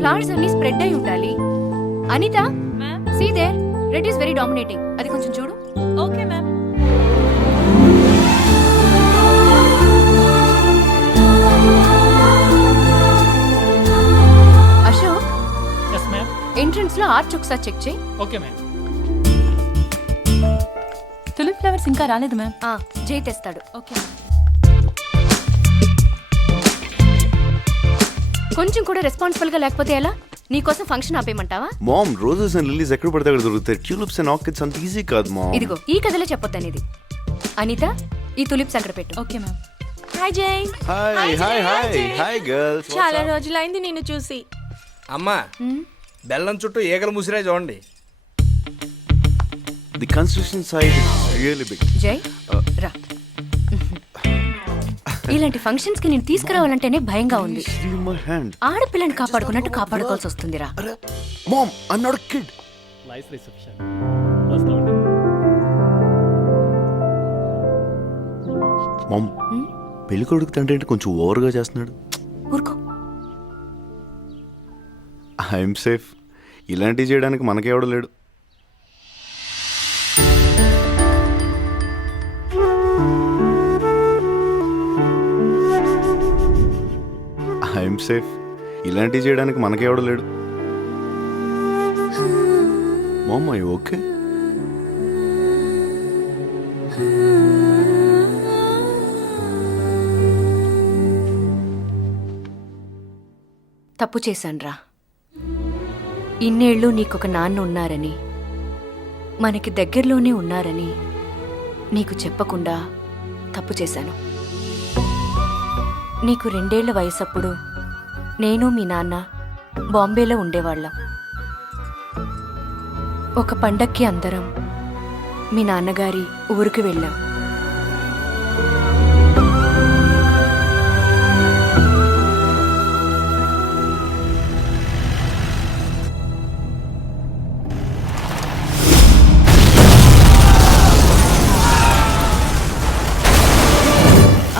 Flowers అన్ని spread అయి ఉండాలి. Anita, see there, red is very dominating. అది కొంచెం చూడు. Okay ma'am. Ashok, yes ma'am. Entrance లో ఆర్చ్ ఒకసారి చెక్ చేయి. Okay ma'am. తులిప్ ఫ్లవర్స్ ఇంకా రాలేదు మ్యామ్. జై తెస్తాడు. ఓకే. కొంచెం కూడా రెస్పాన్సిబుల్ గా లేకపోతే ఎలా? నీకోసం ఫంక్షన్ ఆపేయమంటావా? మామ్, రోజెస్ అండ్ లిల్లీస్ ఎక్కడ పడితే అక్కడ దొరుకుతాయి. ట్యూలిప్స్ అండ్ ఆర్కిడ్స్ అంత ఈజీ కాదు మామ్. ఇదిగో ఈ కథలో చెప్పొద్దనేది. అనిత, ఈ తులిప్స్ అక్కడ పెట్టు. Okay ma'am. Hi Jai. Hi hi hi hi girls. చాలా రోజులైంది నిన్ను చూసి. అమ్మా, బెల్లం చుట్టూ ఈగలు ముసిరే చూడండి. The construction site is really big. Jai రా. ఇలాంటి ఫంక్షన్స్ కి నేను తీసుకురావాలంటేనే భయంగా ఉంది. My hand. ఆడపిల్లని కాపాడుకున్నట్టు కాపాడుకోవాల్సి వస్తుందిరా. Mom, I am not a kid. Nice reception. వస్తామండి. మామ్, పెళ్లి కొడుకు తండ్రి అంటే కొంచెం ఓవర్గా చేస్తున్నాడు. ఊరుకో. I'm safe. ఇలాంటివి చేయడానికి మనకెవడో లేడు. I'm safe. ఇలాంటివి చేయడానికి మనకెవడో లేడు. Mom, I okay? తప్పు చేశాన్రా. ఇన్నేళ్ళు నీకొక నాన్న ఉన్నారని, మనకి దగ్గరలోనే ఉన్నారని నీకు చెప్పకుండా తప్పు చేశాను. నీకు 2 ఏళ్ల వయసప్పుడు నేను మీ నాన్న బాంబేలో ఉండేవాళ్ళం. ఒక పండక్కి అందరం మీ నాన్నగారి ఊరికి వెళ్ళాం.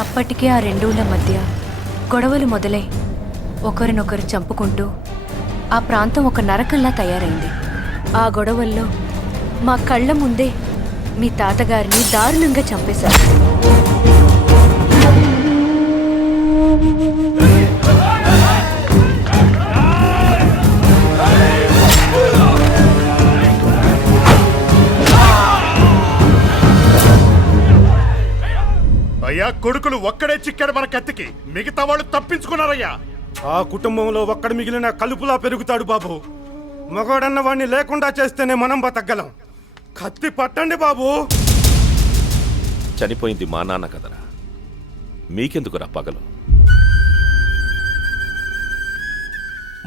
అప్పటికే ఆ 2 ఊళ్ళ మధ్య గొడవలు మొదలై ఒకరినొకరు చంపుకుంటూ ఆ ప్రాంతం ఒక నరకంలా తయారైంది. ఆ గొడవల్లో మా కళ్ళ ముందే మీ తాతగారిని దారుణంగా చంపేశారు. అయ్యా, కొడుకులు ఒక్కడే చిక్కాడు మన కత్తికి, మిగతా వాళ్ళు తప్పించుకున్నారయ్యా. ఆ కుటుంబంలో ఒక్కడు మిగిలిన కలుపులా పెరుగుతాడు బాబు. మగవాడన్న వాడిని లేకుండా చేస్తేనే మనం బతకగలం. కత్తి పట్టండి బాబు. చనిపోయింది మా నాన్న కదరా, మీకెందుకురా పగలు?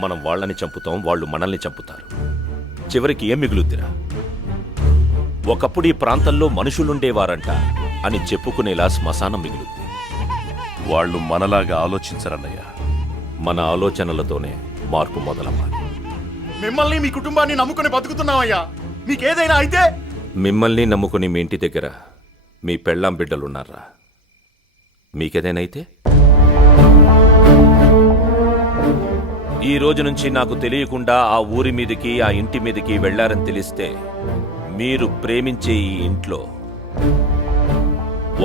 మనం వాళ్ళని చంపుతాం, వాళ్ళు మనల్ని చంపుతారు. చివరికి ఏం మిగులుద్దిరా? ఒకప్పుడు ఈ ప్రాంతంలో మనుషులుండేవారంట అని చెప్పుకునేలా శ్మశానం మిగులుద్ది. వాళ్ళు మనలాగా ఆలోచించరన్నయ్య. మన ఆలోచనలతోనే మార్పు మొదలవ్వాలి. మిమ్మల్ని మీ కుటుంబాన్ని నమ్ముకుని బతుకుతున్నామయ్యా. మీకేదైనా అయితే? మిమ్మల్ని నమ్ముకుని మీ ఇంటి దగ్గర మీ పెళ్ళాం బిడ్డలున్నారా? మీకేదైనా అయితే? ఈ రోజు నుంచి నాకు తెలియకుండా ఆ ఊరి మీదకి, ఆ ఇంటి మీదకి వెళ్లారని తెలిస్తే మీరు ప్రేమించే ఈ ఇంట్లో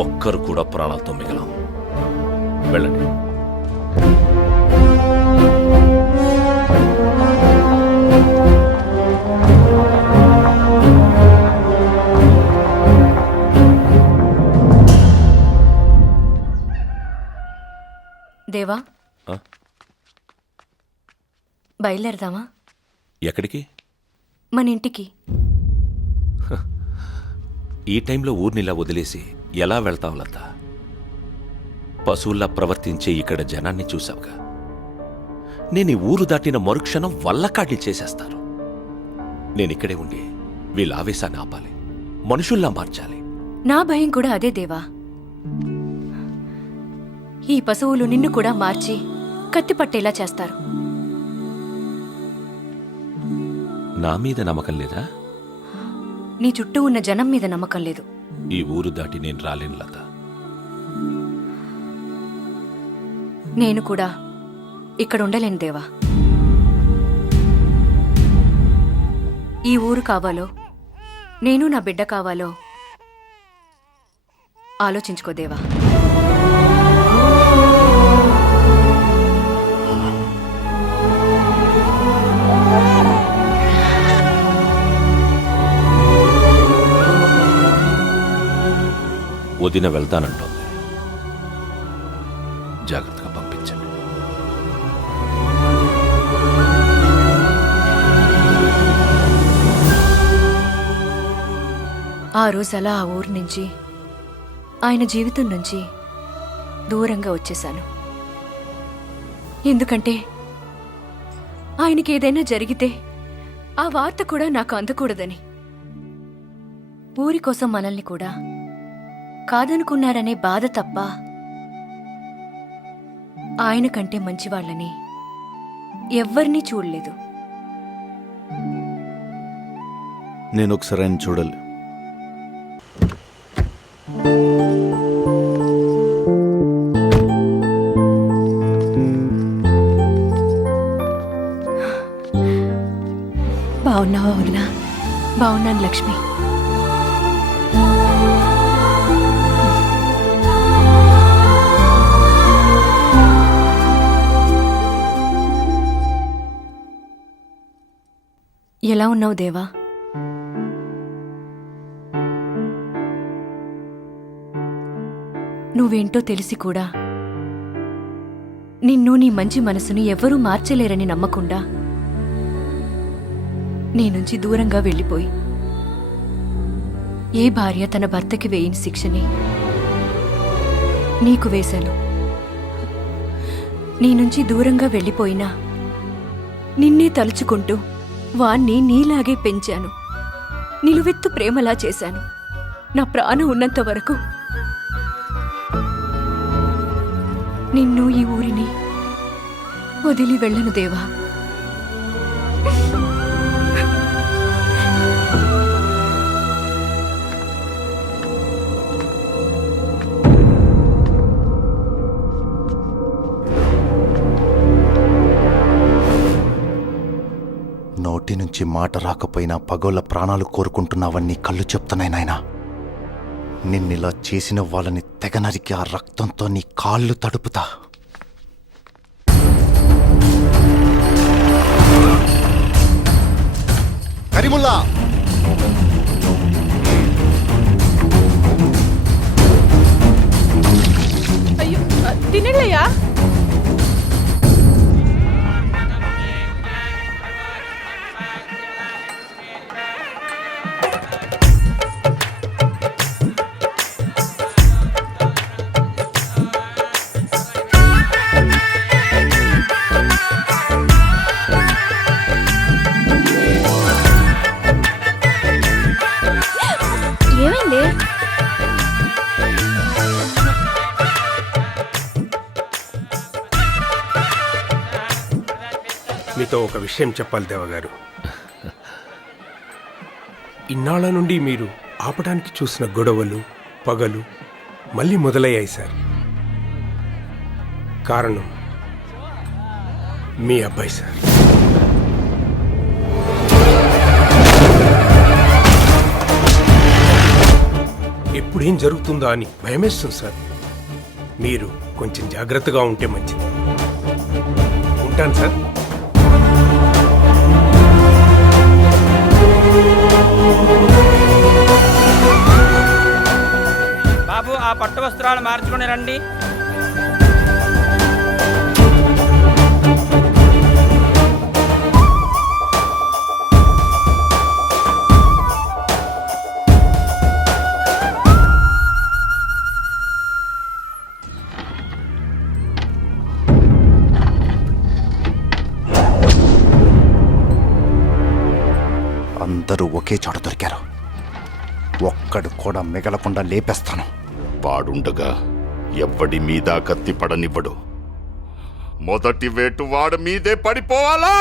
ఒక్కరు కూడా ప్రాణాలతో మిగలం. వెళ్ళండి. దేవా, బయలుదేరదామా? ఎక్కడికి? మన ఇంటికి. ఈ టైంలో ఊర్నిలా వదిలేసి ఎలా వెళ్తావు లత? పశువుల్లా ప్రవర్తించే ఇక్కడ జనాన్ని చూసావుగా. నేను ఈ ఊరు దాటిన మరుక్షణం వల్లకాడ్లి చేసేస్తారు. నేనిక్కడే ఉండి వీళ్ళ ఆవేశాన్ని ఆపాలి, మనుషుల్లా మార్చాలి. నా భయం కూడా అదే దేవా. ఈ పశువులు నిన్ను కూడా మార్చి కత్తి పట్టేలా చేస్తారు. నా మీద నమ్మకం లేదా? నీ చుట్టూ ఉన్న జనం మీద నమ్మకం లేదు. ఈ ఊరు దాటి నేను రాలేను లత. నేను కూడా ఇక్కడ ఉండలేను దేవా. ఈ ఊరు కావాలో నేను నా బిడ్డ కావాలో ఆలోచించుకోదేవా. వదిన వెళ్తానంటోంది. జాగ్రత్తగా పంపించండి. ఆ రోజు అలా ఆ ఊరు నుంచి ఆయన జీవితం నుంచి దూరంగా వచ్చేశాను. ఎందుకంటే ఆయనకి ఏదైనా జరిగితే ఆ వార్త కూడా నాకు అందకూడదని. ఊరి కోసం మనల్ని కూడా కాదనుకున్నారనే బాధ తప్ప ఆయన కంటే మంచివాళ్ళని ఎవ్వరినీ చూడలేదు. నేను ఒకసారి ఆయన చూడాలి. బాగున్నావా వదినా? బాగున్నాను లక్ష్మి. ఎలా ఉన్నావు దేవా? నువ్వేంటో తెలిసి కూడా నిన్ను నీ మంచి మనసును ఎవ్వరూ మార్చలేరని నమ్మకుండా నీ నుంచి దూరంగా వెళ్ళిపోయి ఏ భార్య తన భర్తకి వేయని శిక్షని నీకు వేశాను. నీ నుంచి దూరంగా వెళ్ళిపోయినా నిన్నే తలుచుకుంటూ వాణ్ణి నీలాగే పెంచాను. నిలువెత్తు ప్రేమలా చేశాను. నా ప్రాణం ఉన్నంత వరకు నిన్ను ఈ ఊరిని వదిలి వెళ్ళను దేవా. నోటి నుంచి మాట రాకపోయినా పగోళ్ళ ప్రాణాలు కోరుకుంటున్నావని కళ్ళు చెప్తున్నాయి నాయనా. నిన్నిలా చేసిన వాళ్ళని తెగ నరికి ఆ రక్తంతో నీ కాళ్ళు తడుపుతా. కరీముల్లా, అయ్యో తినలేయా? ఏమైంది? మీతో ఒక విషయం చెప్పాలి దేవగారు. ఇన్నాళ్ల నుండి మీరు ఆపడానికి చూసిన గొడవలు పగలు మళ్ళీ మొదలయ్యాయి సార్. కారణం మీ అబ్బాయి సార్. ఎప్పుడేం జరుగుతుందా అని భయమేస్తుంది సార్. మీరు కొంచెం జాగ్రత్తగా ఉంటే మంచిది. ఉంటాను సార్. బాబు ఆ పట్టు వస్త్రాలు మార్చుకుని రండి. అందరూ ఒకే చోట దొరికారు. ఒక్కడు కూడా మిగలకుండా లేపేస్తాను. వాడుండగా ఎవ్వడి మీద కత్తి పడనివ్వడు. మొదటి వేటు వాడి మీదే పడిపోవాలా?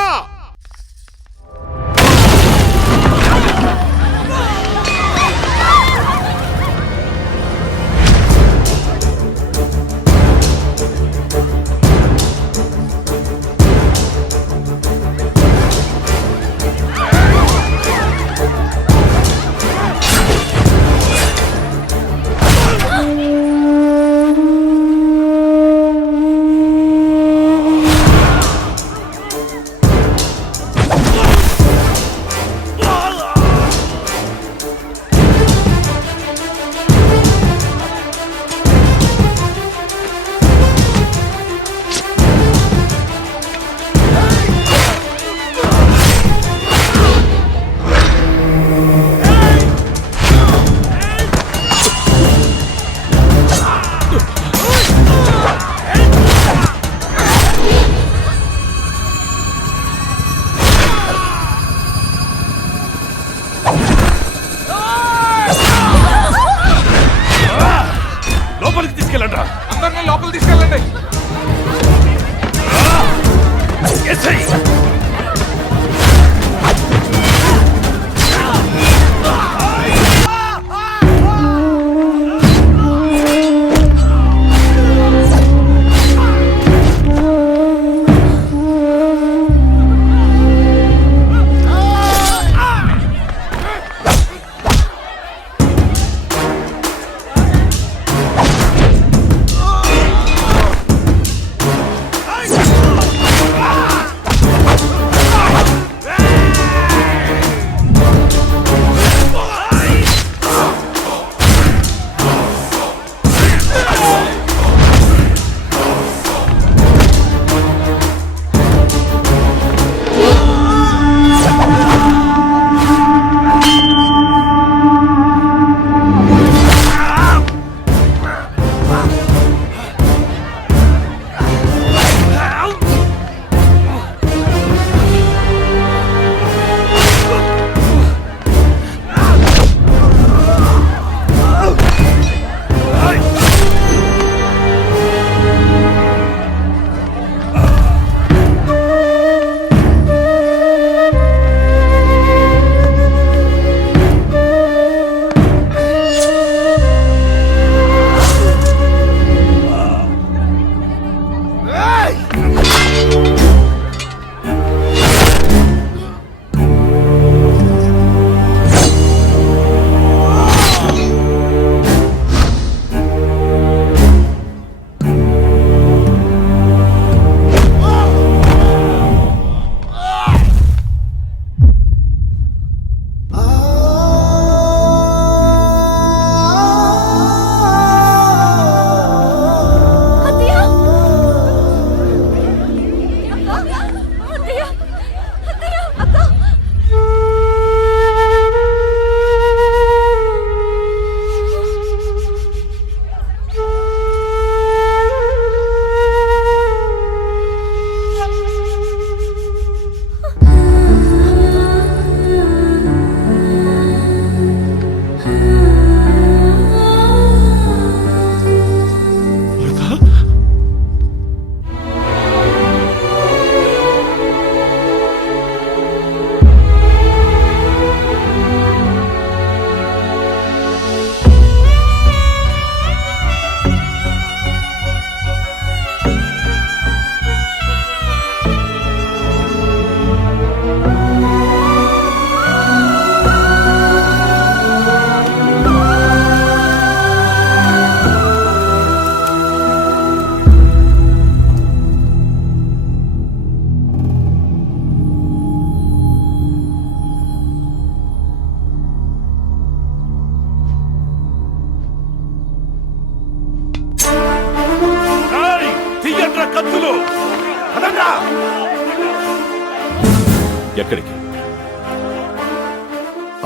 ఎక్కడికి?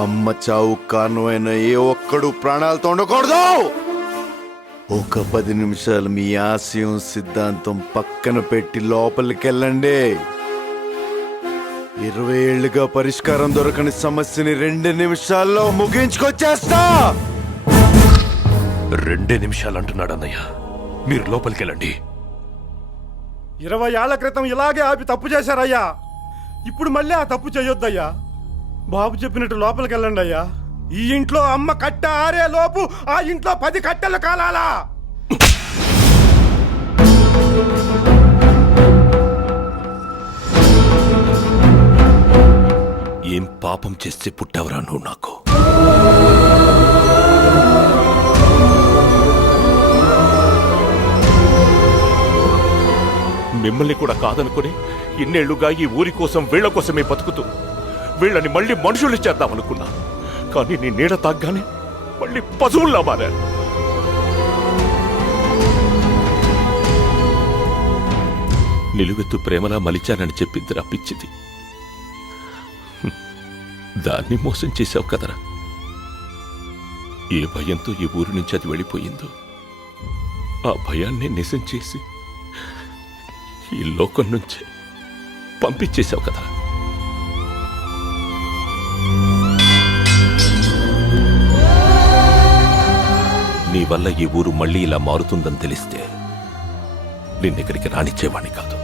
అమ్మ చావు కారణమైన ఏ ఒక్కడు ప్రాణాలతో ఉండకూడదు. ఒక 10 నిమిషాలు మీ ఆశయం సిద్ధాంతం పక్కన పెట్టి లోపలికెళ్ళండి. 20 ఏళ్లుగా పరిష్కారం దొరకని సమస్యని 2 నిమిషాల్లో ముగించుకొచ్చేస్తా. 2 నిమిషాలు అంటున్నాడు అన్నయ్య. మీరు లోపలికెళ్ళండి. 20 ఏళ్ల క్రితం ఇలాగే ఆపి తప్పు చేశారయ్యా. ఇప్పుడు మళ్ళీ ఆ తప్పు చేయొద్దయ్యా. బాబు చెప్పినట్టు లోపలికి వెళ్ళండి అయ్యా. ఈ ఇంట్లో అమ్మ కట్ట ఆరే లోపు ఆ ఇంట్లో 10 కట్టెలు కాలాలా? ఏం పాపం చేస్తే పుట్టావురా నువ్వు నాకు? మిమ్మల్ని కూడా కాదనుకుని ఇన్నేళ్లుగా ఈ ఊరి కోసం వీళ్ల కోసమే బతుకుతూ వీళ్ళని మళ్ళీ మనుషులు చేద్దామనుకున్నా. కానీ నీ నీడ తాగ్గానే మళ్ళీ పశువుల్లా మారారు. నిలువెత్తు ప్రేమలా మలిచానని చెప్పిందిరా పిచ్చిది. దాన్ని మోసం చేశావు కదరా. ఏ భయంతో ఈ ఊరి నుంచి అది వెళ్ళిపోయిందో ఆ భయాన్ని నిజం చేసి ఈ లోకం నుంచే పంపించేశావు కదా. నీ వల్ల ఈ ఊరు మళ్ళీ ఇలా మారుతుందని తెలిస్తే నిన్నెక్కడికి రానిచ్చేవాణ్ణి కాదు.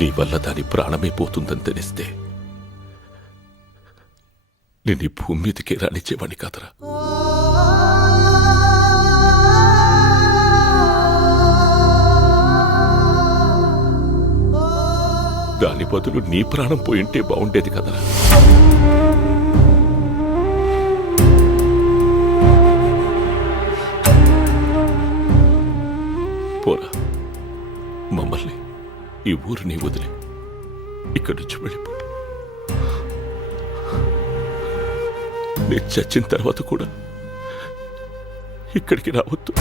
నీ వల్ల దాని ప్రాణమే పోతుందని తెలిస్తే నేను ఈ భూమి మీదకే రానిచ్చేవాణ్ణి కాదురా. దాని బదులు నీ ప్రాణం పోయింటే బాగుండేది కదరా. పోరా, మమ్మల్ని ఈ ఊరిని వదిలి ఇక్కడి నుంచి వెళ్ళిపో. నేను చచ్చిన తర్వాత కూడా ఇక్కడికి రావద్దు.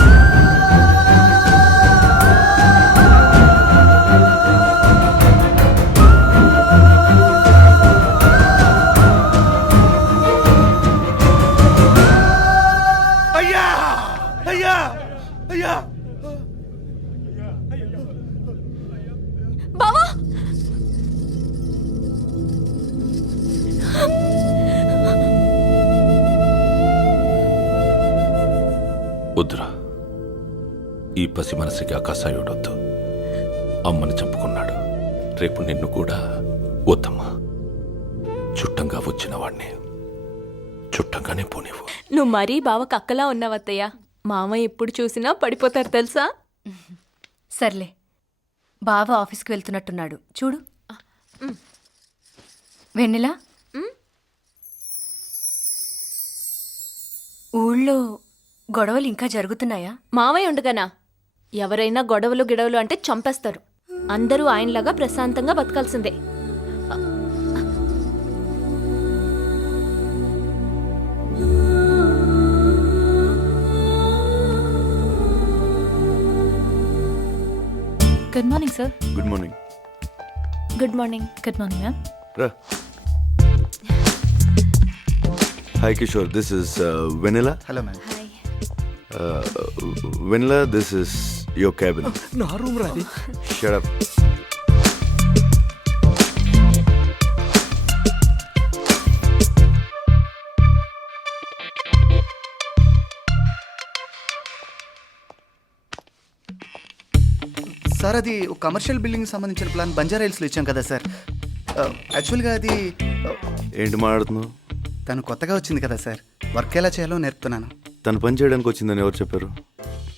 అయ్యా అయ్యా అయ్యా బావా వద్దురా, ఈ పసి మనసుకి ఆకాశాయుడొద్దు. అమ్మని చంపుకున్నాడు, రేపు నిన్ను కూడా వద్దమ్మా. చుట్టంగా వచ్చిన వాడిని చుట్టంగానే పోనివ్వు. నువ్వు మరీ బావకు అక్కలా ఉన్నావత్తయ్య. మామ ఎప్పుడు చూసినా పడిపోతారు తెలుసా. సర్లే, బావ ఆఫీస్కి వెళ్తున్నట్టున్నాడు చూడు. వెన్నెలా, ఊళ్ళో గొడవలు ఇంకా జరుగుతున్నాయా? మామయ్య ఉండగానా? ఎవరైనా గొడవలు గిడవలు అంటే చంపేస్తారు. అందరూ ఆయనలాగా ప్రశాంతంగా బతకాల్సిందే. Good morning sir. Good morning. Good morning. Good morning ma'am. రా. Hi Kishore, this is Vanilla. Hello ma'am. Vanilla, this is your cabin. నా రూమ్ రాది. Shut up. సార్, అది ఒక కమర్షియల్ బిల్డింగ్ సంబంధించిన ప్లాన్ బంజారా హిల్స్లో ఇచ్చాం కదా సార్. యాక్చువల్గా అది ఏంటి మాట్లాడుతున్నావు? తను కొత్తగా వచ్చింది కదా సార్, వర్క్ ఎలా చేయాలో నేర్పుతున్నాను. తను పని చేయడానికి వచ్చిందని ఎవరు చెప్పారు?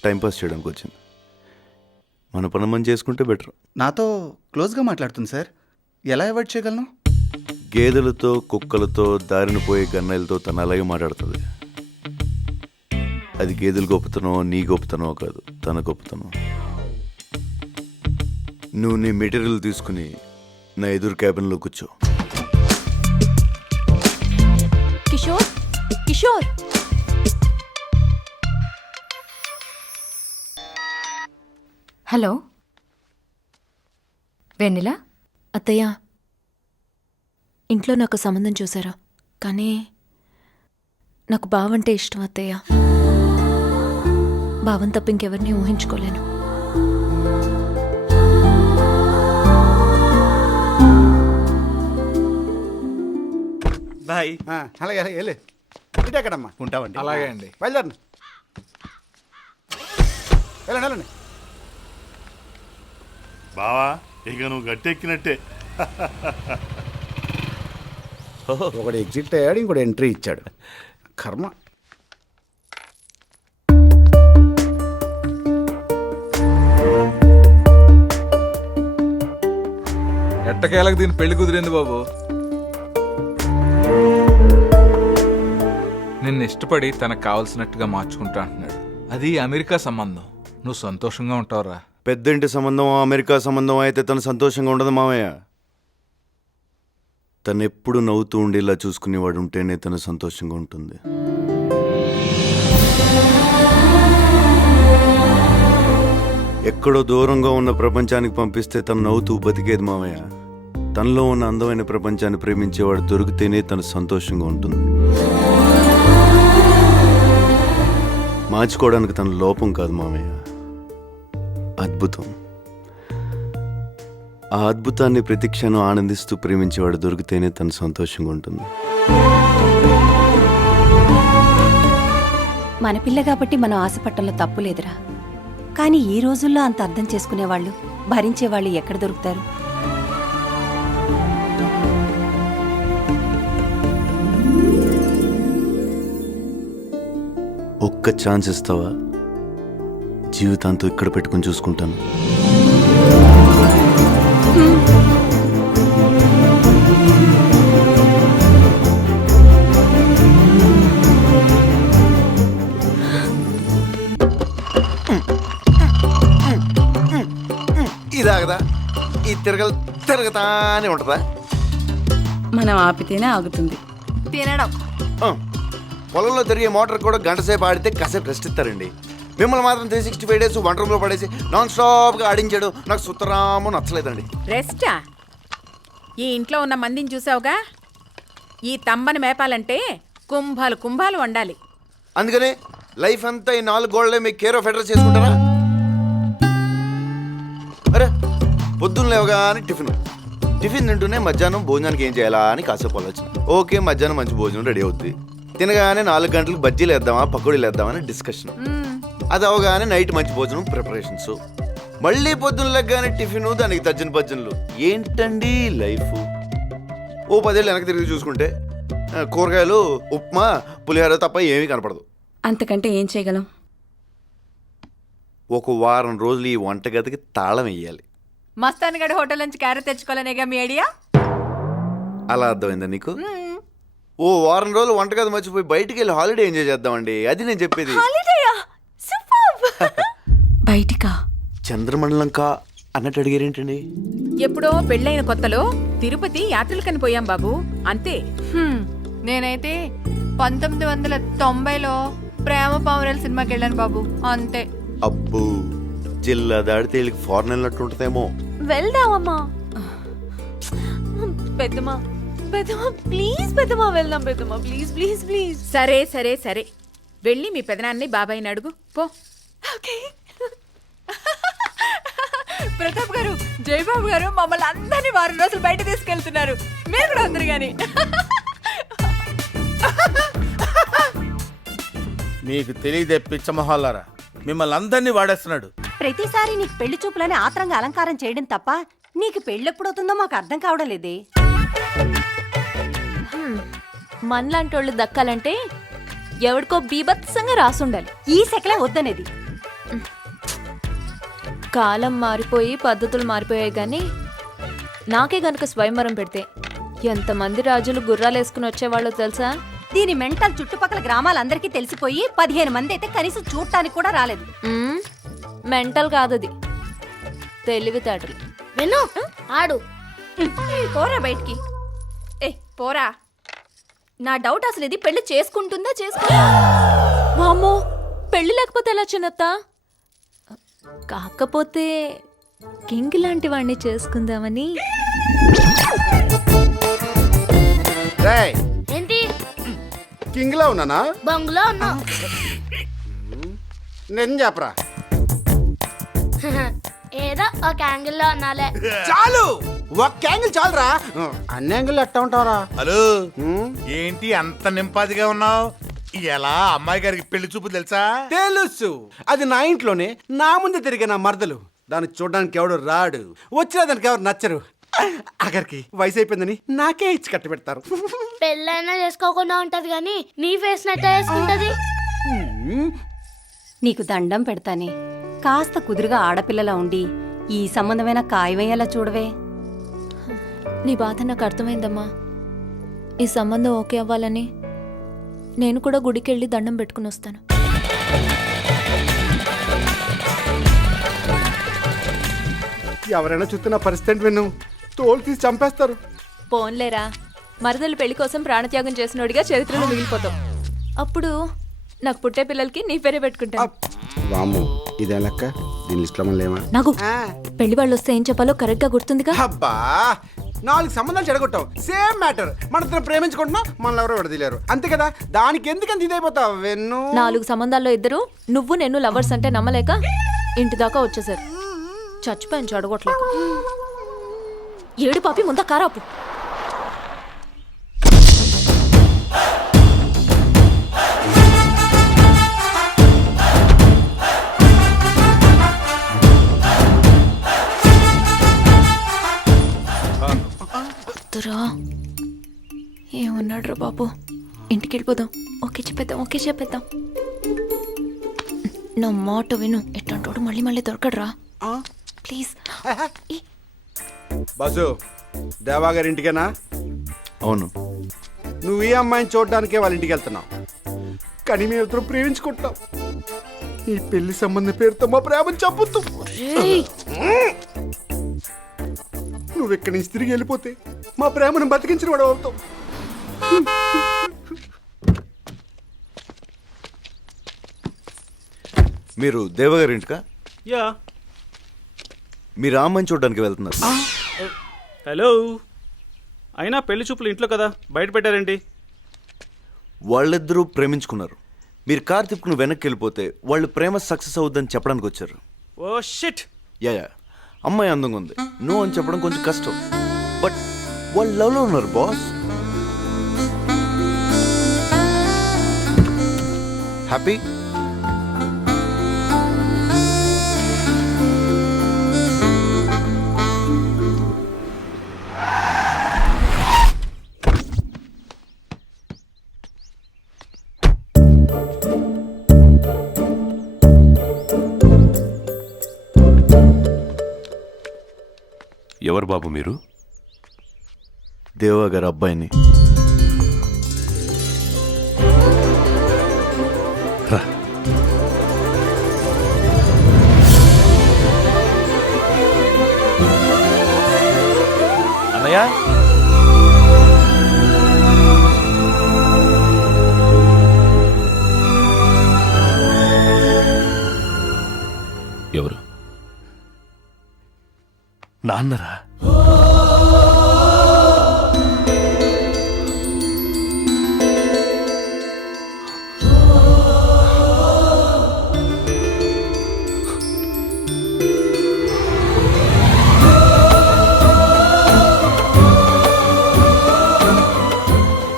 టైంపాస్ చేయడానికి వచ్చింది. మన పని మనం చేసుకుంటే బెటర్. నాతో క్లోజ్గా మాట్లాడుతుంది సార్, ఎలా అవాయిడ్ చేయగలను? గేదెలతో, కుక్కలతో, దారిన పోయే గన్నెలతో తను అలాగే మాట్లాడుతుంది. అది గేదెలు గొప్పతనో నీ గొప్పతనో కాదు, తన గొప్పతనం. నువ్వు నీ మెటీరియల్ తీసుకుని నా ఎదురు క్యాబిన్లో కూర్చో. కిషోర్, కిషోర్. హలో వెన్నెలా. అత్తయ్య, ఇంట్లో నాకు సంబంధం చూసారా? కానీ నాకు బావంటే ఇష్టం అత్తయ్య. బావం తప్ప ఇంకెవరిని ఊహించుకోలేను. బాయ్. అలాగే అలాగే వెళ్ళి ఇటు ఎక్కడమ్మా ఉంటామండి. అలాగే అండి. బయలుదేరండి. వెళ్ళండి వెళ్ళండి. బావా, ఇక నువ్వు గట్టెక్కినట్టే. ఒకడు ఎగ్జిట్ అయ్యాడు, ఇంకోటి ఎంట్రీ ఇచ్చాడు. కర్మ. ఎట్టకేలకు దీని పెళ్లి కుదిరింది బాబు. నిన్ను ఇష్టపడి తనకు కావలసినట్టుగా మార్చుకుంటా అంటున్నాడు. అది అమెరికా సంబంధం. నువ్వు సంతోషంగా ఉంటావురా. పెద్దంటి సంబంధం అమెరికా సంబంధం అయితే తను సంతోషంగా ఉండదు మామయ్య. తను ఎప్పుడు నవ్వుతూ ఉండేలా చూసుకునేవాడు ఉంటేనే తను సంతోషంగా ఉంటుంది. ఎక్కడో దూరంగా ఉన్న ప్రపంచానికి పంపిస్తే తను నవ్వుతూ బతికేది మామయ్య. తనలో ఉన్న అందమైన ప్రపంచాన్ని ప్రేమించేవాడు దొరికితేనే తను సంతోషంగా ఉంటుంది. మార్చుకోవడానికి తన లోపం కాదు మామయ్య, అద్భుతం. ఆ అద్భుతాన్ని ప్రతి క్షణం ఆనందిస్తూ ప్రేమించేవాడు దొరికితేనే తను సంతోషంగా ఉంటుంది. మన పిల్ల కాబట్టి మనం ఆశపట్టంలో తప్పు లేదురా. కానీ ఈ రోజుల్లో అంత అర్థం చేసుకునేవాళ్ళు భరించేవాళ్ళు ఎక్కడ దొరుకుతారు? ఒక్క ఛాన్స్ ఇస్తావా? జీవితాంతో ఇక్కడ పెట్టుకుని చూసుకుంటాను. ఇదాగదా? ఈ తిరగతానే ఉంటుందా? మనం ఆపితేనే ఆగుతుంది. తినడం. పొలంలో తిరిగే మోటార్ కూడా గంట సేపు ఆడితే కాసేపు రెస్ట్ ఇస్తారండి. మిమ్మల్ని మాత్రం 365 డేస్ వంట రూమ్లో పడేసి నాన్ స్టాప్గా ఆడించాడు నాకు సుతరాము నచ్చలేదండి. రెస్టా? ఈ ఇంట్లో ఉన్న మందిని చూసావుగా, ఈ తంబని మేపాలంటే కుంభాలు కుంభాలు వండాలి. అందుకని లైఫ్ అంతా ఈ 4 గోళ్ళే మీకు కేర్ ఆఫ్ అడ్రస్ చేసుకుంటారా? అరే పొద్దున్న లేవగానే టిఫిన్ తింటూనే మధ్యాహ్నం భోజనానికి ఏం చేయాలా అని కాసేపు ఆలోచన. ఓకే, మధ్యాహ్నం మంచి భోజనం రెడీ అవుతుంది. తినగానే 4 గంటలకు బజ్జీలు వేద్దామా పకోడీలు వేద్దామని డిస్కషన్. అది అవగానే నైట్ మంచి భోజనం ప్రిపరేషన్స్. మళ్ళీ పొద్దున్న లెగ్గానే టిఫిన్, దానికి తజ్జన భజ్జనలు. ఏంటండి లైఫ్? ఓ 10 ఏళ్ళు వెనక్కి తిరిగి చూసుకుంటే కూరగాయలు, ఉప్మా, పులిహోర తప్ప ఏమీ కనపడదు. అంతకంటే ఏం చేయగలం? ఒక వారం రోజులు ఈ వంటగదికి తాళం వేయాలి. మస్తాన్గఢ్ హోటల్ నుంచి క్యారెట్ తెచ్చుకోవాలనేగా మీ ఐడియా? అలా అర్థమైందా నీకు? ఓ వారం రోజులు వంటగది మర్చిపోయి బయటికి వెళ్ళి హాలిడే ఎంజాయ్ చేద్దామండి. అది నేను చెప్పేది. బయటికా? చంద్రమండలం కా అన్నట్టు అడిగారేంటండి? ఎప్పుడో పెళ్ళైన కొత్తలో తిరుపతి యాత్రలకని పోయాం బాబు, అంతే. నేనైతే 1990లో ప్రేమ పావురాల సినిమాకి వెళ్ళాను బాబు, అంతే. అబ్బో, జిల్లా దాడితే వీళ్ళకి ఫారెన్ వెళ్ళినట్టు ఉంటుందేమో. వెళ్దామమ్మా. పెద్దమ్మా ప్లీజ్, పెద్దమ్మా వెళ్దాం. పెద్దమ్మా ప్లీజ్ ప్లీజ్ ప్లీజ్. సరే సరే సరే, వెళ్ళి మీ పెదనాన్ని బాబాయిని అడుగు పో. ప్రతాప్ గారు, జయబాబు గారు మమ్మల్ని అందరినీ వారం రోజులు బయట తీసుకెళ్తున్నారు. మీరు కూడా అందరు గాని. మీకు తెలియదే పిచ్చమొహాలారా, మిమ్మల్ని అందరినీ వాడేస్తున్నాడు. ప్రతిసారి నీకు పెళ్లి చూపులని ఆత్రంగా అలంకారం చేయడం తప్ప నీకు పెళ్ళెప్పుడవుతుందో మాకు అర్థం కావడం లేదే. మనలాంటి వాళ్ళు దక్కాలంటే ఎవడికో బీభత్సంగా రాసుండాలి. ఈ సెకలే వద్దనేది. కాలం మారిపోయి పద్ధతులు మారిపోయాయి కానీ నాకే గనుక స్వయంవరం పెడితే ఎంతమంది రాజులు గుర్రాలేసుకుని వచ్చేవాళ్ళో తెలుసా? దీని మెంటల్ చుట్టుపక్కల గ్రామాలందరికీ తెలిసిపోయి 15 మంది అయితే కనీసం చూడటానికి కూడా రాలేదు. మెంటల్ కాదది, తెలివితేటలు. విను, ఆడు. పోరా బయటికి. పోరా. నా డౌట్ అసలు ఇది పెళ్లి చేసుకుంటుందా వామ్మో, పెళ్లి లేకపోతే ఎలా చిన్నత్త? కాకపోతే కింగ్ లాంటి వాడిని చేసుకుందామని. ఏంటి? కింగ్ లా ఉన్నానా? బంగ్లా ఉన్నా. నేను చెప్పరా? ఏదో ఒక యాంగిల్ లో ఉన్నాలే. చాలు, ఒక్క యాంగిల్ చాలురా. అన్ని యాంగిల్ ఎట్టా ఉంటావరా? హలో, ఏంటి అంత నింపాదిగా ఉన్నావు? ఎలా అమ్మాయి గారికి పెళ్లి చూపు తెలుసా? తెలుసు. అది నా ఇంట్లోనే నా ముందు తిరిగే నా మరదలు. దాన్ని చూడడానికి ఎవడు రాడు, వచ్చినా దానికి ఎవరు నచ్చరు. అక్కడికి వయసు అయిపోయిందని నాకే ఇచ్చి కట్టి పెడతారు. పెళ్ళైనా చేసుకోకుండా ఉంటది కానీ నీ ఫేస్ నట్టే వేసుకుంటది. నీకు దండం పెడతానే, కాస్త కుదురుగా ఆడపిల్లలా ఉండి ఈ సంబంధమైన ఖాయమయ్యేలా చూడవే. నీ బాధ నాకు అర్థమైందమ్మా. ఈ సంబంధం ఓకే అవ్వాలని నేను కూడా గుడికెళ్ళి దండం పెట్టుకుని వస్తాను. ఎవరైనా చూస్తున్న పరిస్థితి విను, తోలు తీసి చంపేస్తారు. పోన్లేరా, మరదలు పెళ్లి కోసం ప్రాణత్యాగం చేసినోడిగా చరిత్రలో మిగిలిపోతావు. అప్పుడు నాకు పుట్టే పిల్లలకి నీ పేరే పెట్టుకుంటా. వాము, ఇదే లెక్క. దీని లిస్ట్ లో లేవా? నాకు పెళ్లి వాళ్ళు వస్తే ఏం చెప్పాలో కరెక్ట్ గా గుర్తుందిగా. అబ్బా, 4 సంబంధాలు చెడగొట్టావు. Same matter. మన ఇద్దరం ప్రేమించుకుంటున్నాం, మనల్ని ఎవరో విడదీలేరు, అంతే కదా. దానికి ఎందుకంత ఇదైపోతావు? 4 సంబంధాల్లో ఇద్దరు నువ్వు నేను లవర్స్ అంటే నమ్మలేక ఇంటి దాకా వచ్చేసారు. చచ్చిపోయాను చెడగొట్టలేక. ఏడు పాపి ముందా కారాపు. వద్దురా ఏమన్నాడు రా బాబు. ఇంటికి వెళ్ళిపోదాం. ఓకే చెప్పేద్దాం. నా మాట విను. ఎట్లాంటోడు మళ్ళీ మళ్ళీ దొరకడరా ప్లీజ్. బాసు, దేవా గారి ఇంటికేనా? అవును. నువ్వు ఈ అమ్మాయిని చూడడానికే వాళ్ళ ఇంటికి వెళ్తున్నావు, కానీ మేము ఇద్దరం ప్రేమించుకుంటాం. ఈ పెళ్లి సంబంధం పేరుతో మా ప్రేమను చంపుతూ నువ్వు ఇక్కడి నుంచి తిరిగి వెళ్ళిపోతే మా ప్రేమను బతికించిన వాడు అవుతావు. మీరు దేవగారి ఇంటికా? యా. మీరు రామని చూడడానికి వెళ్తున్నారు. హలో, అయినా పెళ్లి చూపులు ఇంట్లో కదా, బయట పెట్టారేంటి? వాళ్ళిద్దరూ ప్రేమించుకున్నారు. మీరు కార్ తిప్పుకుని వెనక్కి వెళ్ళిపోతే వాళ్ళు ప్రేమ సక్సెస్ అవుద్దని చెప్పడానికి వచ్చారు. Oh shit. యా, అమ్మాయి అందంగా ఉంది, నో అని చెప్పడం కొంచెం కష్టం. బట్ వాళ్ళు లవ్లో ఉన్నారు బాస్. హ్యాపీ? ఎవరు బాబు మీరు? దేవా గారి అబ్బాయిని. రా. అన్నయ్య, ఎవరు? నాన్నరా?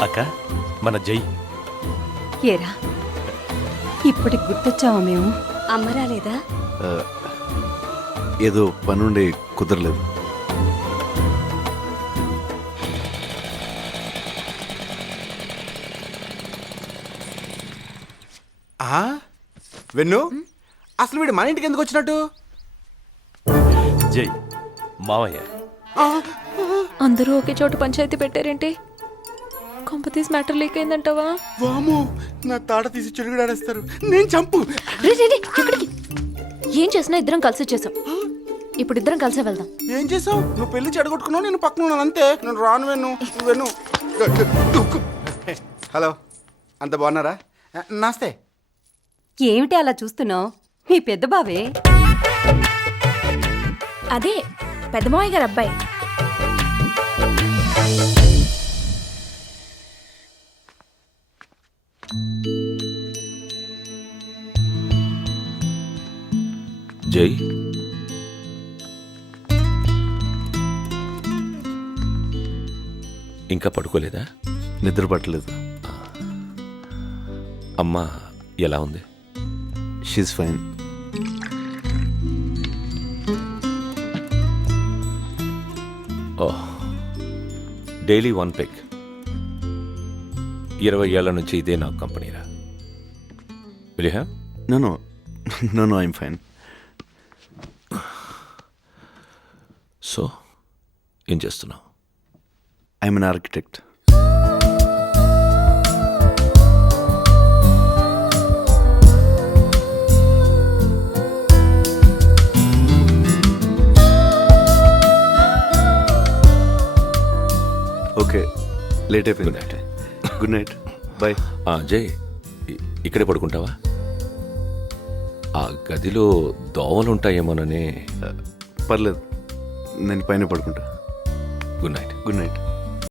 అక్క, మన జై. ఏరా ఇప్పటికి గుర్తొచ్చావా మేము? అమ్మ రాలేదా? ఏదో పనుండి కుదరలేదు. వెన్ను, అసలు వీడు మన ఇంటికి ఎందుకు వచ్చినట్టు? జై మావయ్య. అందరూ ఒకే చోట పంచాయతీ పెట్టారేంటి? కంపతీస్ మ్యాటర్ లీక్ అయిందంటావా? వాము, నా తాట తీసి చెడుగుడాడేస్తారు. నేను చంపు. ఎక్కడికి? ఏం చేసినా ఇద్దరం కలిసి చేసాం. ఇప్పుడు ఇద్దరం కలిసే వెళ్దాం. ఏం చేసావు? నువ్వు పెళ్లి చెడగొట్టుకున్నావు, నేను పక్కన ఉన్నాను అంతే. నేను రాను వెన్ను. వెన్ను. హలో, అంత బాగున్నారా? నమస్తే. ఏమిటి అలా చూస్తున్నావు? మీ పెద్ద బావే. అదే పెద్దమావయ్య గారు అబ్బాయి. జై, ఇంకా పడుకోలేదా? నిద్ర పట్టలేదు. అమ్మ ఎలా ఉంది? She's fine. Oh, daily 1 peg. 20 ఏళ్ల నుంచి ఇదే నాకు కంపెనీరా. Will you have? No, I'm fine. So ఏం చేస్తున్నావు? I'm an architect. Okay, late అయిపోయింది. Good night, bye. జై, ఇక్కడే పడుకుంటావా? ఆ గదిలో దోవలుంటాయేమోనని. పర్లేదు, నేను పైన పడుకుంటా. Good night. Good night.